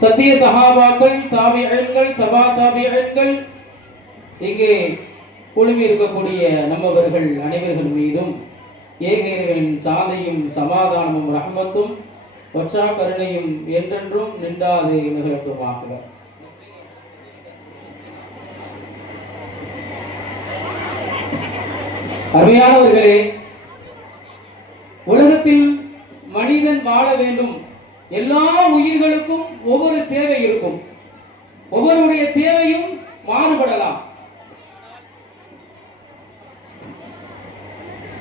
சத்திய சஹாபாக்கள், தாபிஈன்கள், தபா தாபிஈன்கள், இங்கே குழுமி இருக்கக்கூடிய நம்மவர்கள் அனைவர்கள் மீதும் ஏகேரவின் சாந்தியும் சமாதானமும் ரஹ்மத்தும் வற்றா கருணையும் என்றென்றும் நின்றாது நிகழட்டுமாக. அருமையானவர்களே, உலகத்தில் மனிதன் வாழ வேண்டும். எல்லா உயிர்களுக்கும் ஒவ்வொரு தேவை இருக்கும். ஒவ்வொருடைய தேவையும் மாறுபடலாம்.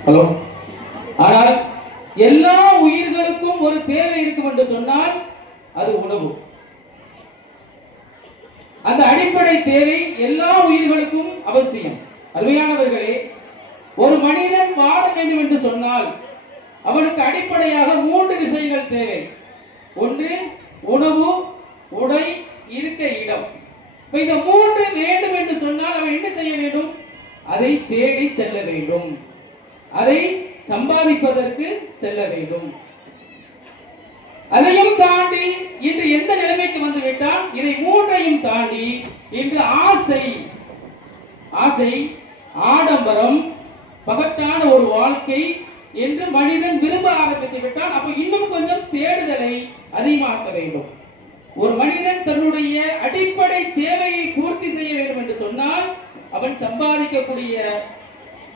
ஹலோ. ஆனால் எல்லா உயிர்களுக்கும் ஒரு தேவை இருக்கும் என்று சொன்னால் அது உணவு. அந்த அடிப்படை தேவை எல்லா உயிர்களுக்கும் அவசியம். அருமையானவர்களே, ஒரு மனிதன் வாழ வேண்டும் என்று சொன்னால் அவனுக்கு அடிப்படையாக 3 விஷயங்கள் தேவை. ஒன்று உணவு, உடை, இருக்க இடம். இந்த 3 வேண்டும் என்று சொன்னால் அவன் என்ன செய்ய வேண்டும்? அதை தேடி செல்ல வேண்டும். அதை சம்பாதிப்பதற்கு செல்ல வேண்டும். அதையும் தாண்டி இன்று எந்த நிலைமைக்கு வந்துவிட்டால் இதை 3ஐயும் தாண்டி இன்று ஆசை, ஆடம்பரம், பகட்டான ஒரு வாழ்க்கை என்று மனிதன் விரும்ப ஆரம்பித்து விட்டால் அப்ப இன்னும் கொஞ்சம் தேடுதலை அதிகமாக்க வேண்டும். ஒரு மனிதன் தன்னுடைய அடிப்படை தேவையை பூர்த்தி செய்ய வேண்டும் என்று சொன்னால் அவன் சம்பாதிக்கக்கூடிய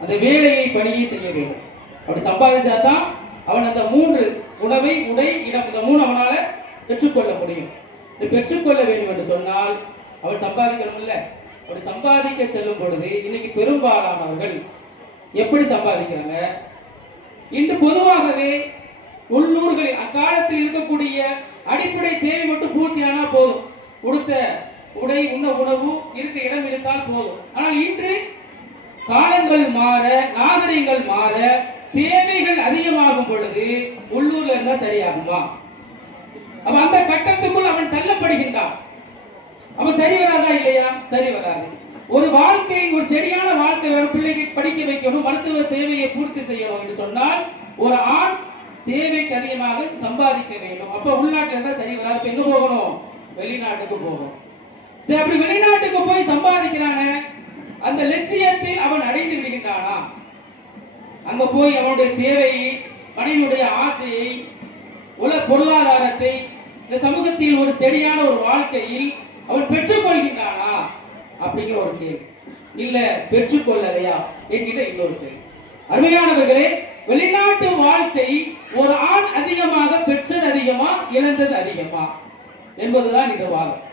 அந்த வேலையை, பணியை செய்ய வேண்டும். அப்படி சம்பாதிச்சாதான் அவன் அந்த 3 உணவை, உடை, இடம், இந்த 3 அவனால பெற்றுக்கொள்ள முடியும். இது பெற்றுக்கொள்ள வேண்டும் என்று சொன்னால் அவன் சம்பாதிக்கணும் இல்ல. அப்படி சம்பாதிக்க செல்லும் பொழுது இன்னைக்கு பெரும்பாலானவர்கள் எப்படி சம்பாதிக்கிறாங்க? இன்று பொதுவாகவே உள்ளூர்களில் அக்காலத்தில் இருக்கக்கூடிய அடிப்படை தேவை மட்டும் பூர்த்தியானா போதும். உடுத்த உடை, உண்ண உணவு, இருக்க இடம் இருந்தால் போதும். ஆனால் இன்று காலங்கள் மாற, நாகரிகங்கள் மாற, தேவைகள் அதிகமாகும் பொழுது உள்ளூர்ல இருந்தா சரியாகுமா? அப்ப அந்த கட்டத்துக்குள் அவன் தள்ளப்படுகின்றான். அவன் சரி வராதா? இல்லையா? சரி வராது. ஒரு வாழ்க்கை, ஒரு சரியான வாழ்க்கை வேணும். பிள்ளைக்கு படிக்க வைக்கணும், மருத்துவ தேவையை பூர்த்தி செய்யணும் என்று சொன்னால் ஒரு ஆண் தேவைக்கு அதிகமாக சம்பாதிக்க வேண்டும். அப்ப உள்நாட்டில் இருந்தா சரி வராது. எங்க போகணும்? வெளிநாட்டுக்கு போகணும். சரி, அப்படி வெளிநாட்டுக்கு போய் சம்பாதிக்கிறானே, அந்த லட்சியத்தில் அவன் அடைந்து விடுகின்றானா? அங்க போய் அவனுடைய தேவையை, மனைவியுடைய ஆசையை, பொருளாதாரத்தை, இந்த சமூகத்தில் ஒரு ஸ்டெடியான ஒரு வாழ்க்கையில் அவன் பெற்றுக்கொள்கின்றானா அப்படிங்கிற ஒரு கேள்வி. இல்ல பெற்றுக்கொள்ளலையா என்கிற இன்னொரு கேள்வி. அருமையானவர்களே, வெளிநாட்டு வாழ்க்கை ஒரு ஆண் அதிகமாக பெற்றது அதிகமா, இழந்தது அதிகமா என்பதுதான் இந்த வாதம்.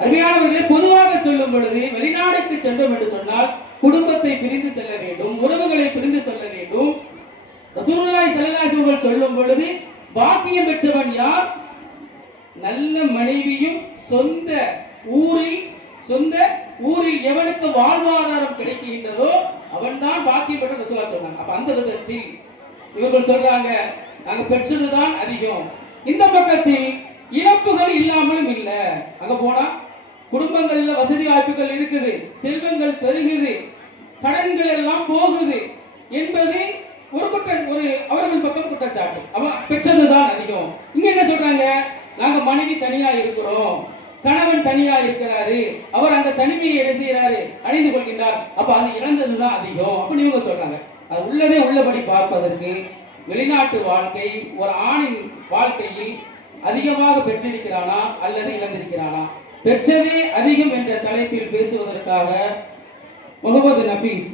அருமையானவர்களே, பொதுவாக சொல்லும் பொழுது வெளிநாடுக்கு சென்றோம் என்று சொன்னால் குடும்பத்தை பிரிந்து செல்ல வேண்டும், உறவுகளை பிரிந்து செல்ல வேண்டும். ரசூலுல்லாஹி ஸல்லல்லாஹு அலைஹி வஸல்லம் சொல்லும் பொழுது பாக்கியம் பெற்றவன் யார்? நல்ல மனைவியும் சொந்த ஊரில் எவனுக்கு வாழ்வாதாரம் கிடைக்கின்றதோ அவன் தான் பாக்கியம் பெற்ற ரசூலுல்லாஹ் சொன்னாங்க. அப்ப அந்த விதத்தில் இவர்கள் சொல்றாங்க, நாங்க பெற்றதுதான் அதிகம். இந்த பக்கத்தில் இழப்புகள் இல்லாமலும் இல்ல. அங்க போனா குடும்பங்கள்ல வசதி வாய்ப்புகள் இருக்குது, செல்வங்கள் பெருகுது, கடன்கள் எல்லாம் போகுது என்பது ஒரு அவர்கள் பக்கம் குற்றச்சாட்டு. அவன் பெற்றதுதான் அதிகம். இங்க என்ன சொல்றாங்க? நாங்க மனைவி தனியா இருக்கிறோம், கணவன் தனியா இருக்கிறாரு, அவர் அந்த தனிமையை என்ன செய்யறாரு? அடைந்து கொள்கின்றார். அப்ப அது இழந்ததுதான் அதிகம் அப்படின்னு இவங்க சொல்றாங்க. அது உள்ளதே உள்ளபடி பார்ப்பதற்கு வெளிநாட்டு வாழ்க்கை ஒரு ஆணின் வாழ்க்கையில் அதிகமாக பெற்றிருக்கிறானா அல்லது இழந்திருக்கிறானா? பெற்றதே அதிகம் என்ற தலைப்பில் பேசுவதற்காக முகமது நபீஸ்.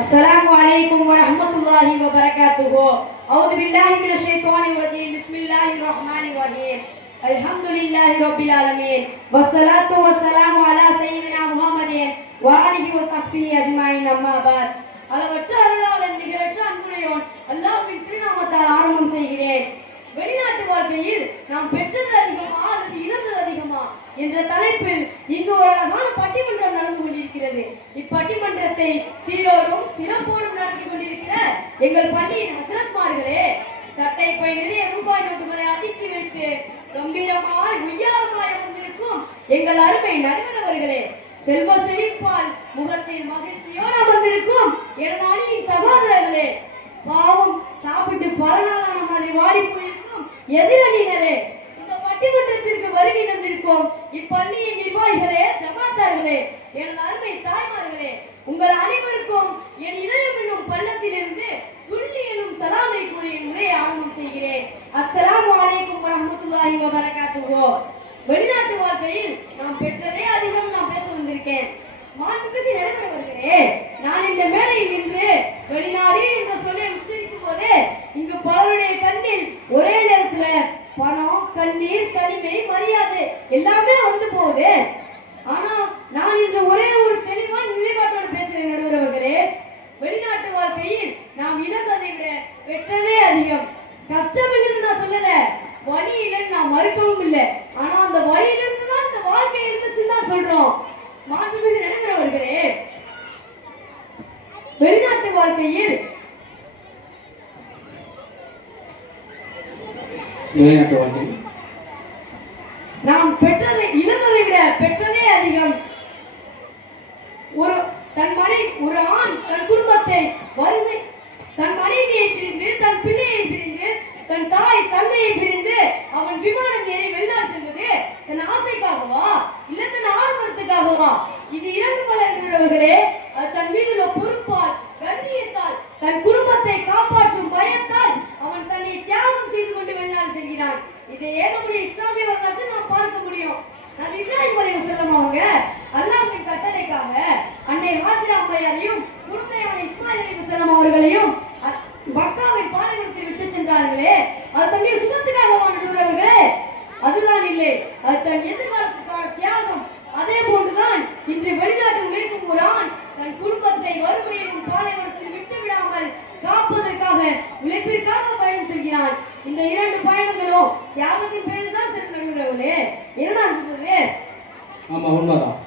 அஸ்ஸலாமு அலைக்கும் வரஹ்மத்துல்லாஹி வபரகாத்துஹு. அஊது பில்லாஹி மினஷ் ஷைத்தானிர் ரஜீம். பிஸ்மில்லாஹிர் ரஹ்மானிர் ரஹீம். அல்ஹம்துலில்லாஹி ரப்பில் ஆலமீன். வஸ்ஸலாத்து வஸ்ஸலாமு அலா சய்யிதினா முஹம்மதின் வ ஆலிஹி வ ஸஹ்பிஹி அஜ்மாயின். அம்மா பஅத். அளவற்ற அருளாளன், நிகரற்ற அன்புடையோன் அல்லாஹ்வின் திருநாமத்தால் ஆரம்பம் செய்கிறேன். வெளிநாட்டு வாழ்க்கையில் நாம் பெற்றது அதிகமா அல்லது இழந்தது அதிகமா என்ற தலைப்பில் இங்கு ஒரு அழகான பட்டிமன்றம் நடந்து கொண்டிருக்கிறது. இப்பட்டிமன்றத்தை சீரோடும் சிறப்போடும் நடத்தி கொண்டிருக்கிற எங்கள் பள்ளியின் ஹஸ்ரத்மார்களே, சட்டை பை நிறைய ரூபாய் நோட்டுகளை அடுக்கி வைத்து கம்பீரமாய் உய்யாரமாய் அமர்ந்திருக்கும் எங்கள் அருமை நடுவர் அவர்களே, செல்வ செழிப்பால் முகத்தில் மகிழ்ச்சியோடு அமர்ந்திருக்கும் எனது அணியின் சகோதரர்களே, பாவம் சாப்பிட்டு பல நாளான மாதிரி வாடி போயிருக்கும் எதிரணியினரே, இந்த பட்டிமன்றத்திற்கு வருகை தந்திருக்கும் இப்பள்ளியின் நிர்வாகிகளே, ஜமாத்தார்களே, எனது அருமை தாய்மார்களே, உங்கள் அனைவருக்கும் என் இதயம் என்னும் பள்ளத்திலிருந்து துள்ளி எனும் சலாமை கூறி உரையை ஆரம்பம் செய்கிறேன். அஸ்ஸலாமு அலைக்கும் வரஹ்மத்துல்லாஹி வபரகாத்துஹு. வெளிநாட்டு வாழ்க்கையில் நாம் பெற்றதே அதிகம் நாம் பேச வந்திருக்கேன். மாண்புமிகு நடுவர் அவர்களே, நான் இந்த மேடையில் நின்று வெளிநாடு என்ற சொல்லை உச்சரிக்கும் போதே இங்கு பலருடைய கண்ணில் ஒரே நேரத்துல பணம், கண்ணீர், தனிமை, மரியாதை எல்லாமே வந்து போகுது. ஆனா நான் இன்று ஒரே ஒரு தெளிவான நிலைப்பாட்டோடு பேசுகிறேன் நடுவர் அவர்களே. வெளிநாட்டு வாழ்க்கையில் நாம் இழந்ததை விட பெற்றதே அதிகம். கஷ்டம் இல்லைன்னு நான் சொல்லல, வழி இல்லைன்னு நான் மறுக்கவும் இல்லை. ஆனா அந்த வழியிலிருந்து தான் இந்த வாழ்க்கை இருந்துச்சுன்னு தான் சொல்றோம். மாண்புமிகு நடுவர் அவர்களே, வெளிநாட்டு வாழ்க்கையில் நாம் பெற்றதை இழந்ததை விட பெற்றதே அதிகம். ஒரு ஆண் தன் குடும்பத்தை வறுமை, தன் மனைவியை பிரிந்து, தன் பிள்ளையை பிரிந்து, தன் தாய் தந்தையை பிரிந்து அவன் விமானம் ஏறி வெளிநாடு செல்வது தன் ஆசைக்காகவா இல்ல தன் ஆடம்பரத்துக்காகவா? இது இரண்டு பல என்கிறவர்களே. அது தன் மீது உள்ள பொறுப்பால், கண்ணியத்தால், தன் குடும்பத்தை காப்பாற்றும் பயத்தால் அவன் தன்னை தியாகம் செய்து கொண்டு வெளிநாடு செல்கிறான். இதையே நம்முடைய இஸ்லாமிய வரலாற்றை நாம் பார்க்க முடியும். நபி இப்ராஹிம் அலைஹிஸ்ஸலாம் அவங்க அல்லாஹ்வின் கட்டளைக்காக அன்னை ஹாஜிரா அம்மையாரையும் குழந்தையான இஸ்மாயில் அலைஹிஸ்ஸலாம் அவர்களையும் மக்காவின் பாலைவனத்தில் விட்டு சென்றார்களே, அது தன்னுடைய சுகத்துக்காக வாழ்ந்தவர்களே? அதுதான் இல்லை, அது தன் எதிர்காலத்துக்கான தியாகம். அதே போன்றுதான் இன்று வெளிநாட்டு உழைக்கும் ஒரு ஆண் தன் குடும்பத்தை வறுமையிலும் பாலைவனத்தில் விட்டு விடாமல் காப்பதற்காக உழைப்பிற்காக பயணம் செல்கிறான். இந்த இரண்டு பயணங்களும் தியாகத்தின் பேரில் தான் சென்று நடுகிறவர்களே. என்ன சொல்றது? ஆமா, உண்மைதான்.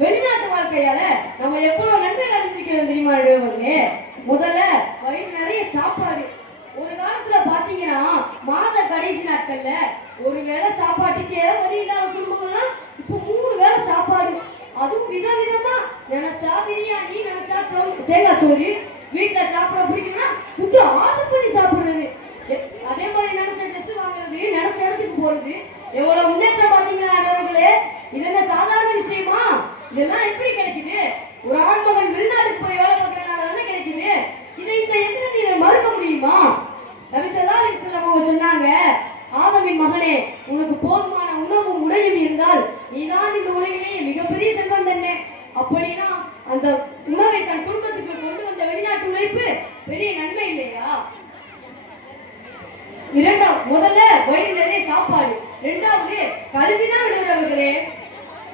வெளிநாட்டு வாழ்க்கையால நம்ம எவ்வளவு நன்மை அடைஞ்சிருக்கிறோம் தெரியுமா நடுவர்களே? முதல்ல வயிறு நிறைய சாப்பாடு. ஒரு காலத்துல பாத்தீங்கன்னா மாத கடைசி நாட்கள்ல ஒரு வேளை சாப்பாட்டுக்கே வழி இல்லாத குடும்பங்கள்லாம் இப்போ 3 வேளை சாப்பாடு. அதுவும் விதவிதமா, நினைச்சா பிரியாணி, நினைச்சா தேங்காய் சோறு, வீட்டுல சாப்பிட பிடிக்குன்னா ஃபுட்டு ஆர்டர் பண்ணி சாப்பிடுறது. அதே மாதிரி நினைச்ச ட்ரெஸ் வாங்குறது, நினைச்ச இடத்துக்கு போறது. எவ்வளவு முன்னேற்றம் பாத்தீங்களா நடுவர்களே? இது என்ன சாதாரண விஷயமா? இதெல்லாம் எப்படி கிடைக்குது? ஒரு ஆண்மகன் வெளிநாட்டுக்கு போய் வேலை பார்க்கறதுனால தானே கிடைக்குது. இதை இந்த எதிரணியை மறுக்க முடியுமா? நபி ஸல்லல்லாஹு அலைஹி வஸல்லம் அவங்க சொன்னாங்க, ஆதமின் மகனே, உனக்கு போதுமான உணவும் உடையும் இருந்தால் நீதான் இந்த உலகிலேயே மிகப்பெரிய செல்வந்தனே. அப்படின்னா அந்த உணவை தன் குடும்பத்துக்கு கொண்டு வந்த வெளிநாட்டு உழைப்பு பெரிய நன்மை இல்லையா? முதல்ல வயிறு நிறைய சாப்பாடு, இரண்டாவது கல்விதான் நடுவர்களே.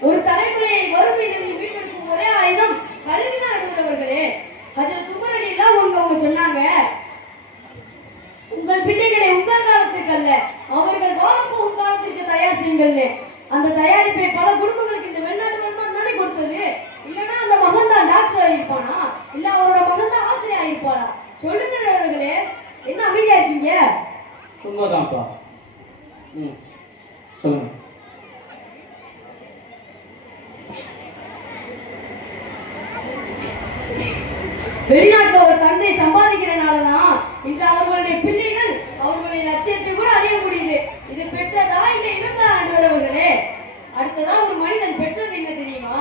ஒரு தலைமுறையை வறுமையிலிருந்து மீட்டெடுக்கும் ஒரே ஆயுதம் கல்விதான் நடுவர்களே. ஹஜ்ரத் உமர் ரலியல்லாஹு அன்ஹு அவங்க சொன்னாங்க, உங்கள் பிள்ளைகளை உங்கள் காலத்திற்கு அல்ல, அவர்கள் வாழப்போகும் காலத்திற்கு தயார் செய்யுங்கள்னு. அந்த தயாரிப்பை பல குடும்பங்களுக்கு இந்த வெளிநாட்டு வருமானம் தானே கொடுத்தது. இல்லைன்னா அந்த மகன் தான் டாக்டர் ஆகிருப்பானா, இல்ல அவரோட மகன் தான் ஆசிரியர் ஆகிருப்பானா? சொல்லுங்க நடுவர்களே, என்ன அமைதியா இருக்கீங்க? உண்மைதான்ப்பா. சொல்லுங்க. வெளிநாட்டுல ஒரு தந்தை சம்பாதிக்கிறனாலதான் இன்று அவர்களுடைய பிள்ளைகள் அவர்களுடைய லட்சியத்தை கூட அடைய முடியுது. இது பெற்றதா இல்ல இழந்தா நடுவர்களே? அடுத்ததா ஒரு மனிதன் பெற்றது என்ன தெரியுமா?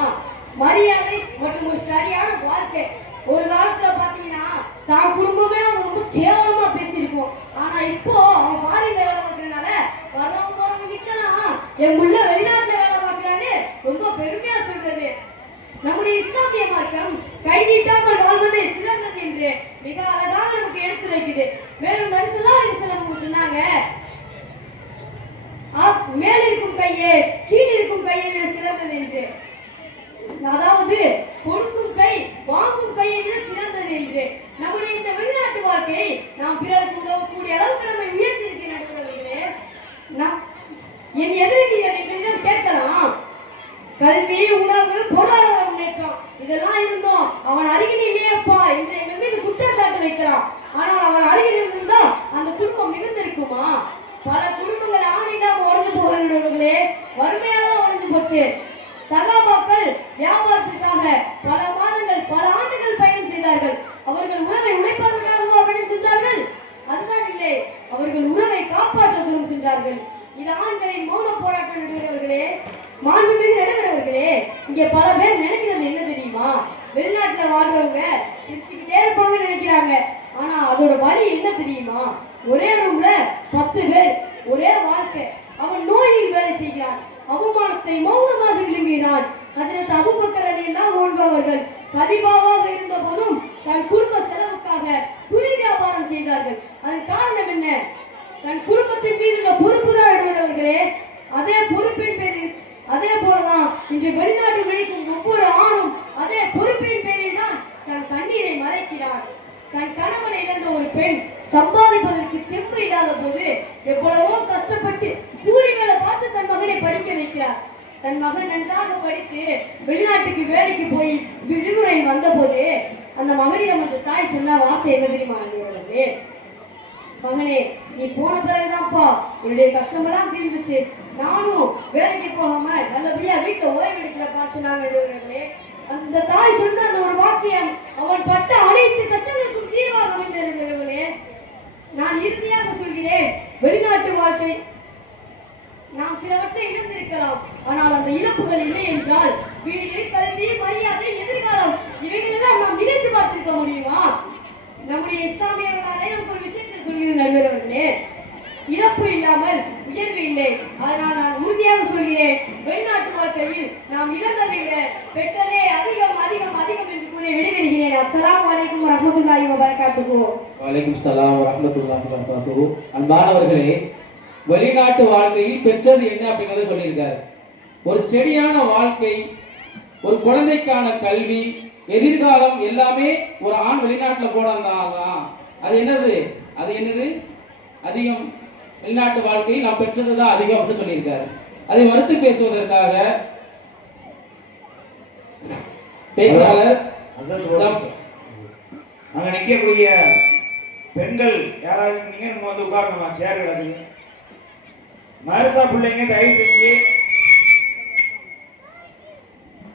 மரியாதை மற்றும் ஒரு ஸ்டடியான வாழ்க்கை. ஒரு காலத்துல பாத்தீங்கன்னா தான் குடும்பமே அவன் ரொம்ப கேவலமா பேசியிருக்கும். ஆனா இப்போ அவன் ஃபாரின்ல வேலை பார்க்கறதுனால வரவங்க நிக்கலாம், என் புள்ள வெளிநாட்டுல வேலை பார்க்கறான்னு ரொம்ப பெருமையா சொல்றது. நம்முடைய இஸ்லாமிய மார்க்கம் கை நீட்டாமல் வாழ்வது சிறந்தது என்று மிக அழகாக நமக்கு எடுத்துரைக்குது. மேலும் நபி ஸல்லல்லாஹு அலைஹி வஸல்லம் சொன்னாங்க, மேல் இருக்கும் கையே கீழ் இருக்கும் கையை விட சிறந்தது என்று. அதாவது கொடுக்கும் கை வாங்கும் கையை விட சிறந்தது என்று. நம்முடைய இந்த வெளிநாட்டு வாழ்க்கையை நாம் பிறருக்கு உதவக்கூடிய அளவுக்கு நம்மை உயர்த்தி இருக்கிறே. என் எதிரிடம் கேட்கலாம், கல்வி, உணவு, பொருளாதார முன்னேற்றம் இதெல்லாம் இருந்தோம், அவன் அருகில் இல்லையப்பா என்று எங்கள் மீது குற்றச்சாட்டு வைக்கலாம். ஆனால் அவன் அருகில் இருந்தா அந்த குடும்பம் நிமிர்ந்திருக்குமா? பல குடும்பங்கள் ஆணில்லாம உடைஞ்சு போகிறவர்களே, வறுமையால உடைஞ்சு போச்சு. சகாபாக்கள் சிரிச்சுக்கிட்டே இருப்பாங்கன்னு நினைக்கிறாங்க. ஆனா அதோட வழி என்ன தெரியுமா? ஒரே ரூம்ல 10 பேர், ஒரே வாழ்க்கை. அவன் நோயில் வேலை செய்கிறான், அவமானத்தை மௌனமாக விழுங்குகிறான். ஹஜ்ரத் அபூபக்கர் ரலியல்லாஹு அன்ஹு அவர்கள் கலிஃபாவாக இருந்த போதும் தன் குடும்ப செலவுக்காக துணி வியாபாரம் செய்தார்கள். அதன் காரணம் என்ன? தன் குடும்பத்தின் மீது உள்ள பொறுப்பு தான் எடுவர்களே. அதே பொறுப்பின் பேரில், அதே போலதான் இன்று வெளிநாட்டு விழிக்கும் ஒவ்வொரு ஆணும் அதே பொறுப்பின் பேரில் தான் தன் கண்ணீரை மறைக்கிறார். தன் கணவனை இழந்த ஒரு பெண் சம்பாதிப்பதற்கு தெம்பு இல்லாத போது எவ்வளவோ கஷ்டப்பட்டு கூலி வேலை பார்த்து தன் மகனை படிக்க வைக்கிறார். தன் மகன் நன்றாக படித்து வெளிநாட்டுக்கு வேலைக்கு போய் விடுமுறையில் வந்த போது அந்த மகனிடம் அந்த தாய் சொன்ன வார்த்தை என்ன தெரியுமா? மகனே, நீ போன பிறகுதான்ப்பா என்னுடைய கஷ்டமெல்லாம் தீர்ந்துச்சு. நானும் வேலைக்கு போகாம நல்லபடியா வீட்டுல ஓய்வு எடுக்கிறப்பான்னு சொன்னாங்க. அந்த தாய் சொன்ன அந்த ஒரு வாக்கியம் அவன் பட்ட அனைத்து கஷ்டங்களுக்கும் தீர்வாக அமைந்தவர்களே. நான் இறுதியாக சொல்கிறேன், வெளிநாட்டு வாழ்க்கை நாம் சிலவற்றை இழந்திருக்கலாம், ஆனால் அந்த இழப்புகள் இல்லை என்றால் வீடு, கல்வி, மரியாதை, எதிர்காலம் இவைகளெல்லாம் நாம் நினைத்து பார்த்திருக்க முடியுமா? நம்முடைய இஸ்லாமியர்களாலே நமக்கு ஒரு விஷயத்தை சொல்கிறது நடுவர் அவர்களே, இழப்பு இல்லாமல் உயர்வு இல்லை. அதனால் நான் உறுதியாக சொல்கிறேன், வெளிநாட்டு வாழ்க்கையில் நாம் இழந்ததை விட பெற்றதே அதிகம் அதிகம் அதிகம் என்று கூறி விடைபெறுகிறேன். அஸ்ஸலாமு அலைக்கும் வரஹ்மத்துல்லாஹி வபரகாத்துஹு. வலைக்கும் ஸலாம் வரஹ்மத்துல்லாஹி வபரகாத்துஹு. அன்பானவர்களே, வெளிநாட்டு வாழ்க்கையில் பெற்றது என்ன அப்படிங்கறத சொல்லியிருக்காரு. ஒரு ஸ்டெடியான வாழ்க்கை, ஒரு குழந்தைக்கான கல்வி, எதிர்காலம் எல்லாமே ஒரு ஆண் வெளிநாட்டுல போனதான். அது என்னது அதிகம்? வெளிநாட்டு வாழ்க்கையில் நாம் பெற்றதுதான் அதிகம் அப்படின்னு சொல்லியிருக்காரு. அதை மறுத்து பேசுவதற்காக பேச்சாளர் அங்க நிக்கக்கூடிய பெண்கள் யாராவது நீங்க நம்ம வந்து உட்காருங்கம்மா, சேர் கிடையாது. மதரசா பிள்ளைங்க தயவு செஞ்சு